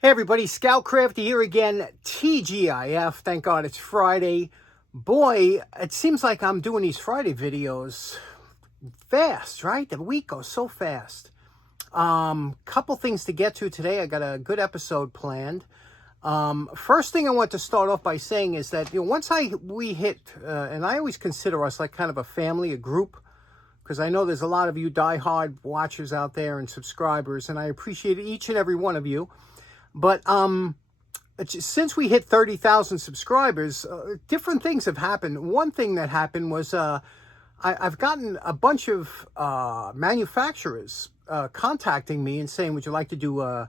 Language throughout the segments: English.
Hey everybody, Scoutcrafty here again, TGIF. Thank God it's Friday. Boy, it seems like I'm doing these Friday videos fast, right? The week goes so fast. Couple things to get to today. I got a good episode planned. First thing I want to start off by saying is that, once we hit, and I always consider us like kind of a family, a group, because I know there's a lot of you diehard watchers out there and subscribers, and I appreciate each and every one of you. But since we hit 30,000 subscribers, different things have happened. One thing that happened was I've gotten a bunch of manufacturers contacting me and saying, would you like to do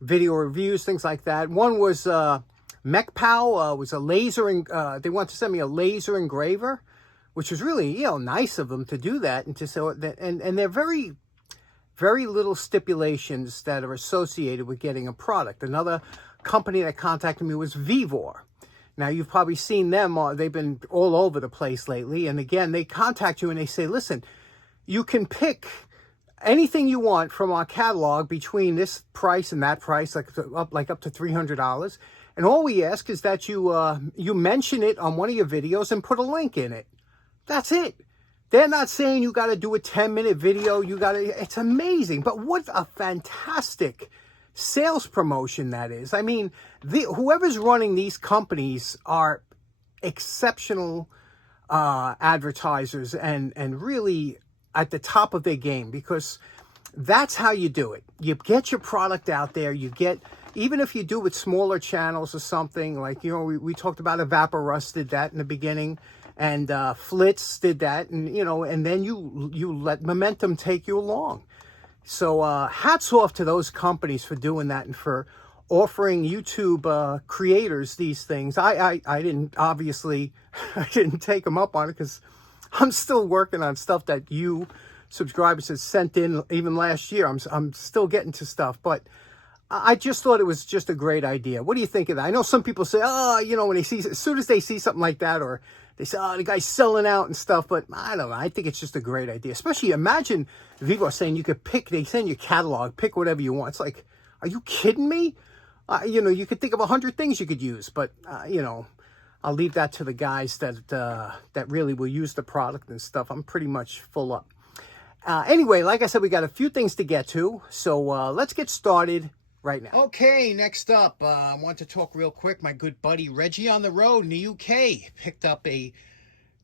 video reviews, things like that. One was MechPow, was a laser, and they want to send me a laser engraver, which was really, nice of them to do that. And to say, and they're very little stipulations that are associated with getting a product. Another company that contacted me was Vivor. Now, you've probably seen them. They've been all over the place lately. And again, they contact you and they say, listen, you can pick anything you want from our catalog between this price and that price, like up to $300. And all we ask is that you mention it on one of your videos and put a link in it. That's it. They're not saying you got to do a 10-minute video. It's amazing. But what a fantastic sales promotion that is. I mean, whoever's running these companies are exceptional advertisers and really at the top of their game, because that's how you do it. You get your product out there. Even if you do with smaller channels or something, like, we talked about Evaporust did that in the beginning. And Flitz did that, and and then you let momentum take you along. So hats off to those companies for doing that and for offering YouTube creators these things. I didn't, obviously, I didn't take them up on it because I'm still working on stuff that you subscribers had sent in even last year. I'm still getting to stuff, but I just thought it was just a great idea. What do you think of that? I know some people say, when as soon as they see something like that, or they say, the guy's selling out and stuff, but I don't know. I think it's just a great idea. Especially, imagine Vivo saying you could pick, they send you a catalog, pick whatever you want. It's like, are you kidding me? You could think of 100 things you could use, but, I'll leave that to the guys that really will use the product and stuff. I'm pretty much full up. Anyway, like I said, we got a few things to get to, so let's get started right now. Okay, next up, I want to talk real quick. My good buddy Reggie on the road in the UK picked up a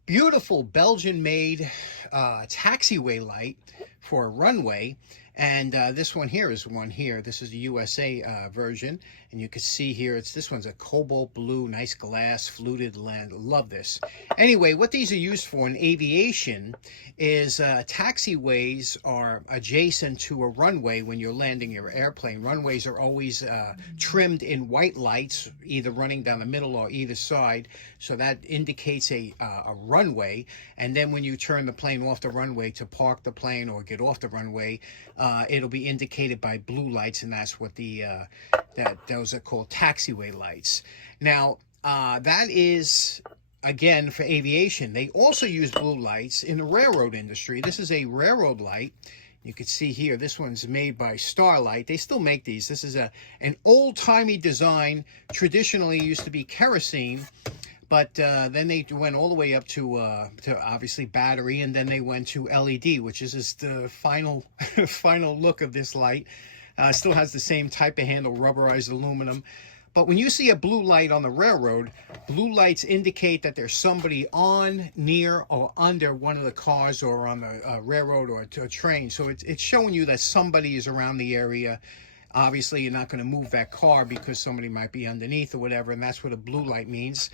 beautiful Belgian-made taxiway light for a Runway. And this one here is one here. This is the USA version. And you can see here, this one's a cobalt blue, nice glass, fluted lens. Love this. Anyway, what these are used for in aviation is taxiways are adjacent to a runway when you're landing your airplane. Runways are always trimmed in white lights, either running down the middle or either side. So that indicates a runway. And then when you turn the plane off the runway to park the plane or get off the runway, it'll be indicated by blue lights, and that's what those are called taxiway lights. Now, that is, again, for aviation. They also use blue lights in the railroad industry. This is a railroad light. You can see here, this one's made by Starlight. They still make these. This is an old-timey design. Traditionally used to be kerosene, but then they went all the way up to obviously battery, and then they went to LED, which is the final look of this light. Still has the same type of handle, rubberized aluminum. But when you see a blue light on the railroad, blue lights indicate that there's somebody on, near, or under one of the cars, or on the railroad, or a train. So it's showing you that somebody is around the area. Obviously, you're not going to move that car because somebody might be underneath or whatever, and that's what a blue light means.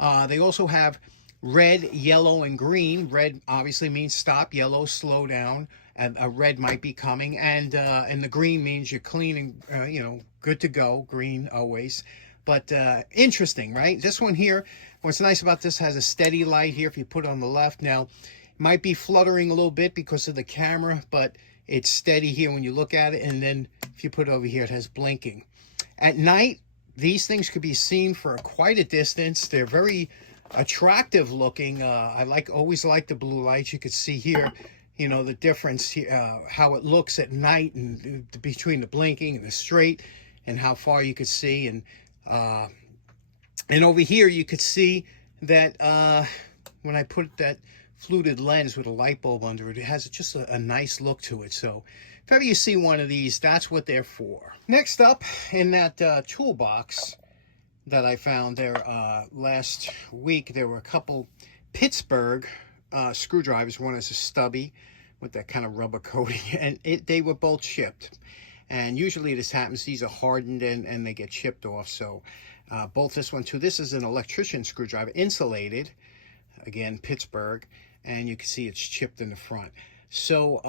They also have red, yellow, and green. Red obviously means stop, yellow, slow down, and a red might be coming, and the green means you're clean and good to go. Green always. But interesting, right? This one here, what's nice about this, has a steady light here if you put it on the left. Now, it might be fluttering a little bit because of the camera, but it's steady here when you look at it. And then if you put it over here, it has blinking. At night, these things could be seen for quite a distance. They're very attractive looking. I always like the blue lights. You could see here, the difference, how it looks at night, and between the blinking and the straight. and how far you could see. And over here you could see that when I put that fluted lens with a light bulb under it, it has just a nice look to it. So if ever you see one of these, that's what they're for. Next up in that toolbox that I found there last week, there were a couple Pittsburgh screwdrivers. One is a stubby with that kind of rubber coating, and they were both chipped. And usually this happens, these are hardened and they get chipped off. So both this one too. This is an electrician screwdriver, insulated, again Pittsburgh, and you can see it's chipped in the front. So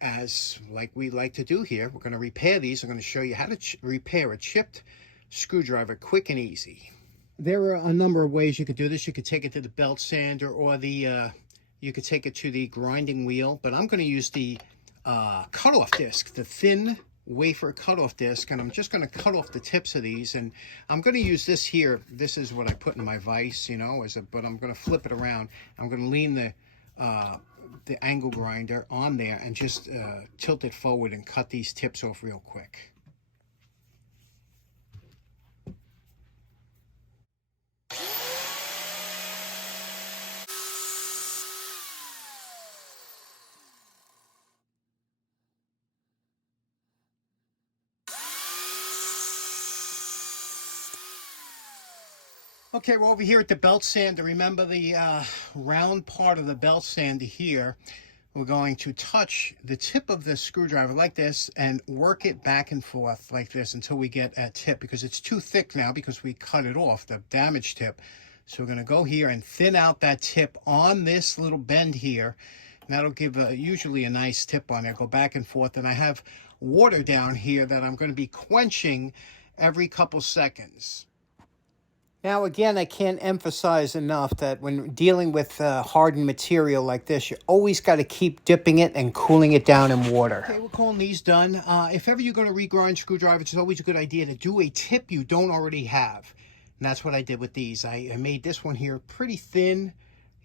as like we like to do here, we're going to repair these. I'm going to show you how to repair a chipped screwdriver quick and easy. There are a number of ways you could do this. You could take it to the belt sander, or you could take it to the grinding wheel, but I'm going to use the cutoff disc, the thin wafer cutoff disc, and I'm just going to cut off the tips of these. And I'm going to use this here. This is what I put in my vise, you know, but I'm going to flip it around. I'm going to lean the angle grinder on there and just tilt it forward and cut these tips off real quick. Okay, we're over here at the belt sander. Remember the round part of the belt sander here. We're going to touch the tip of the screwdriver like this and work it back and forth like this until we get a tip, because it's too thick now because we cut it off, the damaged tip. So we're going to go here and thin out that tip on this little bend here. And that'll give usually a nice tip on there. Go back and forth. And I have water down here that I'm going to be quenching every couple seconds. Now, again, I can't emphasize enough that when dealing with hardened material like this, you always got to keep dipping it and cooling it down in water. Okay, we're calling these done. If ever you're going to regrind screwdrivers, it's always a good idea to do a tip you don't already have. And that's what I did with these. I made this one here pretty thin,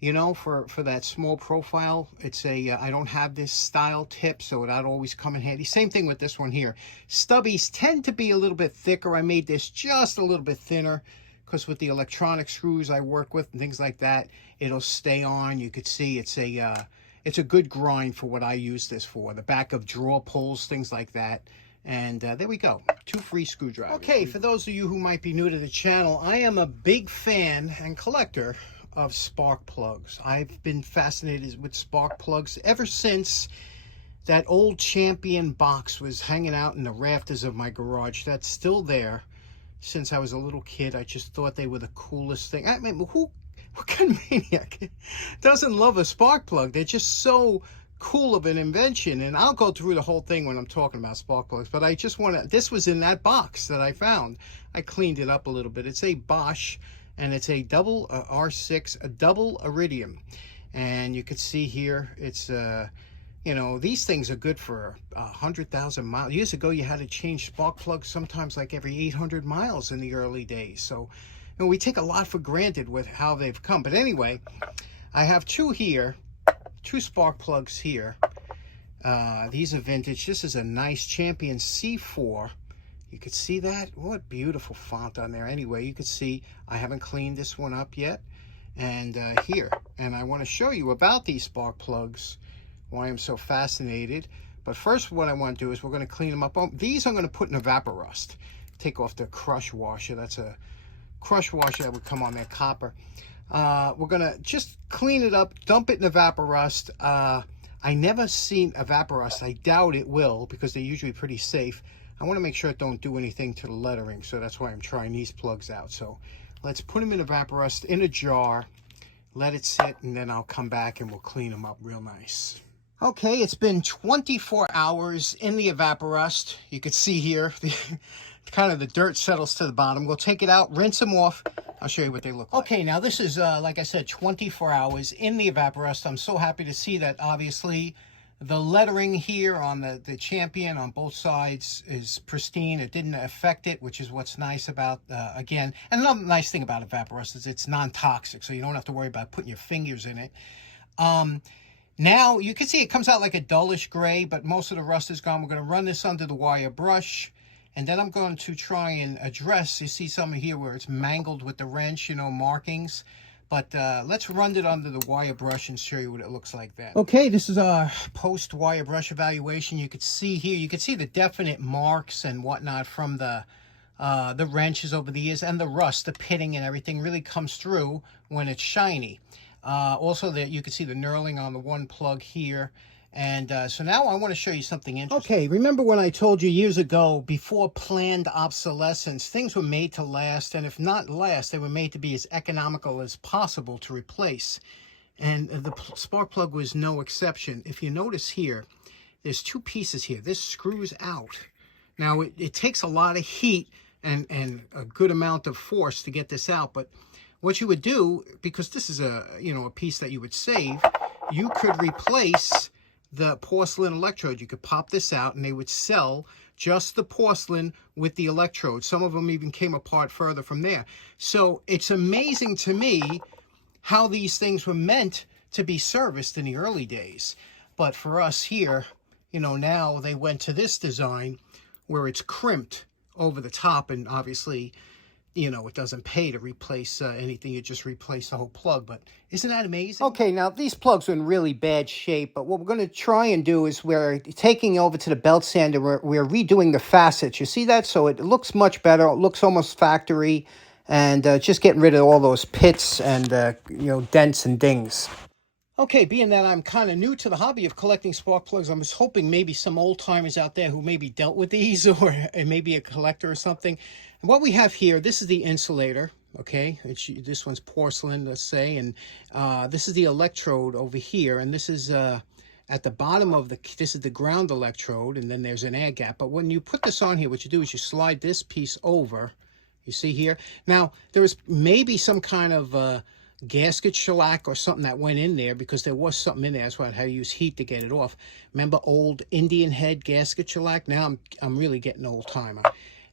you know, for that small profile. It's I don't have this style tip, so that'll always come in handy. Same thing with this one here. Stubbies tend to be a little bit thicker. I made this just a little bit thinner, because with the electronic screws I work with and things like that, it'll stay on. You could see it's a good grind for what I use this for. The back of drawer pulls, things like that. And there we go, 2 free screwdrivers. Okay, for those of you who might be new to the channel, I am a big fan and collector of spark plugs. I've been fascinated with spark plugs ever since that old Champion box was hanging out in the rafters of my garage. That's still there. Since I was a little kid, I just thought they were the coolest thing. I mean, what kind of maniac doesn't love a spark plug? They're just so cool of an invention. And I'll go through the whole thing when I'm talking about spark plugs. But I just want to, this was in that box that I found. I cleaned it up a little bit. It's a Bosch, and it's a double R6, a double iridium. And you could see here, it's you know, these things are good for 100,000 miles. Years ago, you had to change spark plugs sometimes like every 800 miles in the early days. So, you know, we take a lot for granted with how they've come. But anyway, I have 2 here, 2 spark plugs here. These are vintage. This is a nice Champion C4. You could see that. What beautiful font on there. Anyway, you could see I haven't cleaned this one up yet. And here, and I want to show you about these spark plugs, why I'm so fascinated. But first, what I want to do is we're going to clean them up. These I'm going to put in a Vaporust. Take off the crush washer. That's a crush washer that would come on that copper. We're going to just clean it up, dump it in the Vaporust. I never seen a Vaporust. I doubt it will, because they're usually pretty safe. I want to make sure it don't do anything to the lettering, so that's why I'm trying these plugs out. So let's put them in a Vaporust in a jar, let it sit, and then I'll come back and we'll clean them up real nice. Okay, it's been 24 hours in the Vaporust. You can see here, kind of the dirt settles to the bottom. We'll take it out, rinse them off. I'll show you what they look like. Okay, now this is, like I said, 24 hours in the Vaporust. I'm so happy to see that, obviously, the lettering here on the Champion on both sides is pristine. It didn't affect it, which is what's nice about, again, and another nice thing about a Vaporust is it's non-toxic, so you don't have to worry about putting your fingers in it. Now, you can see it comes out like a dullish gray, but most of the rust is gone. We're going to run this under the wire brush, And then I'm going to try and address, you see some here where it's mangled with the wrench, you know, markings. But let's run it under the wire brush and show you what it looks like then. Okay, this is our post-wire brush evaluation. You can see here, you can see the definite marks and whatnot from the wrenches over the years, and the rust, the pitting and everything really comes through when it's shiny. Also, that you can see the knurling on the one plug here. And so now I want to show you something interesting. Okay, remember when I told you years ago, before planned obsolescence, things were made to last, and if not last, they were made to be as economical as possible to replace. And the spark plug was no exception. If you notice here, there's two pieces here. This screws out. Now, it takes a lot of heat and a good amount of force to get this out, but what you would do, because this is a piece that you would save, you could replace the porcelain electrode. You could pop this out and they would sell just the porcelain with the electrode. Some of them even came apart further from there. So it's amazing to me how these things were meant to be serviced in the early days. But for us here, now they went to this design where it's crimped over the top, and obviously it doesn't pay to replace anything. You just replace the whole plug. But isn't that amazing? Okay, now these plugs are in really bad shape, but what we're going to try and do is we're taking over to the belt sander. We're redoing the facets. You see that? So it looks much better. It looks almost factory, and just getting rid of all those pits and dents and dings. Okay, being that I'm kind of new to the hobby of collecting spark plugs, I was hoping maybe some old-timers out there who maybe dealt with these, or maybe a collector or something. And what we have here, this is the insulator, okay? This one's porcelain, let's say, and this is the electrode over here, and this is at the bottom of this is the ground electrode, and then there's an air gap. But when you put this on here, what you do is you slide this piece over, you see here? Now, there is maybe some kind of gasket shellac or something that went in there, because there was something in there. That's why I had to use heat to get it off. Remember old Indian head gasket shellac? Now I'm really getting old timer.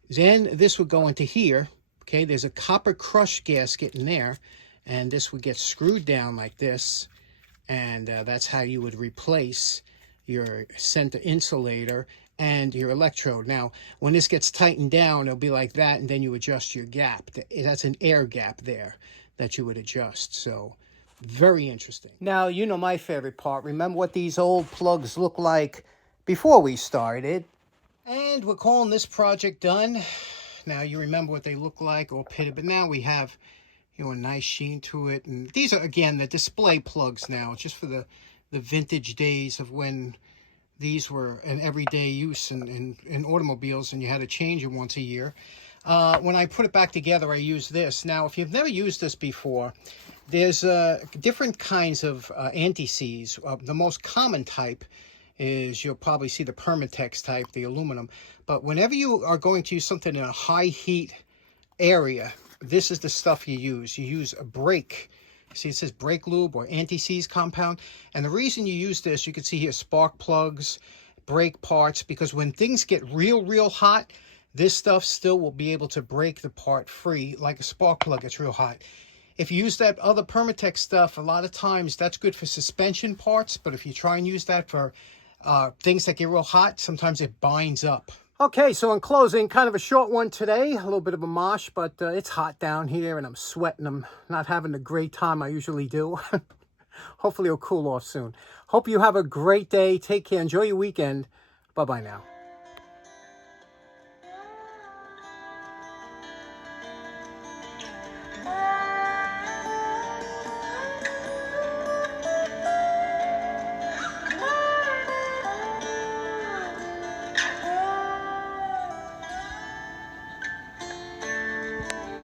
Then this would go into here. Okay, there's a copper crush gasket in there, and this would get screwed down like this, and that's how you would replace your center insulator and your electrode. Now, when this gets tightened down, it'll be like that, and then you adjust your gap. That's an air gap there that you would adjust. So very interesting. Now, my favorite part. Remember what these old plugs look like before we started. And we're calling this project done. Now, you remember what they look like, all pitted, but now we have a nice sheen to it. And these are, again, the display plugs now, just for the vintage days of when these were an everyday use in automobiles, and you had to change them once a year. When I put it back together, I use this. Now, if you've never used this before, there's different kinds of anti-seize. The most common type is, you'll probably see the Permatex type, the aluminum. But whenever you are going to use something in a high heat area, this is the stuff you use. You use a brake. See, it says brake lube or anti-seize compound. And the reason you use this, you can see here, spark plugs, brake parts, because when things get real hot, this stuff still will be able to break the part free like a spark plug gets real hot. If you use that other Permatex stuff, a lot of times that's good for suspension parts, but if you try and use that for things that get real hot, sometimes it binds up. Okay, so in closing, kind of a short one today, a little bit of a mosh, but it's hot down here and I'm sweating. I'm not having the great time I usually do. Hopefully it'll cool off soon. Hope you have a great day. Take care. Enjoy your weekend. Bye-bye now.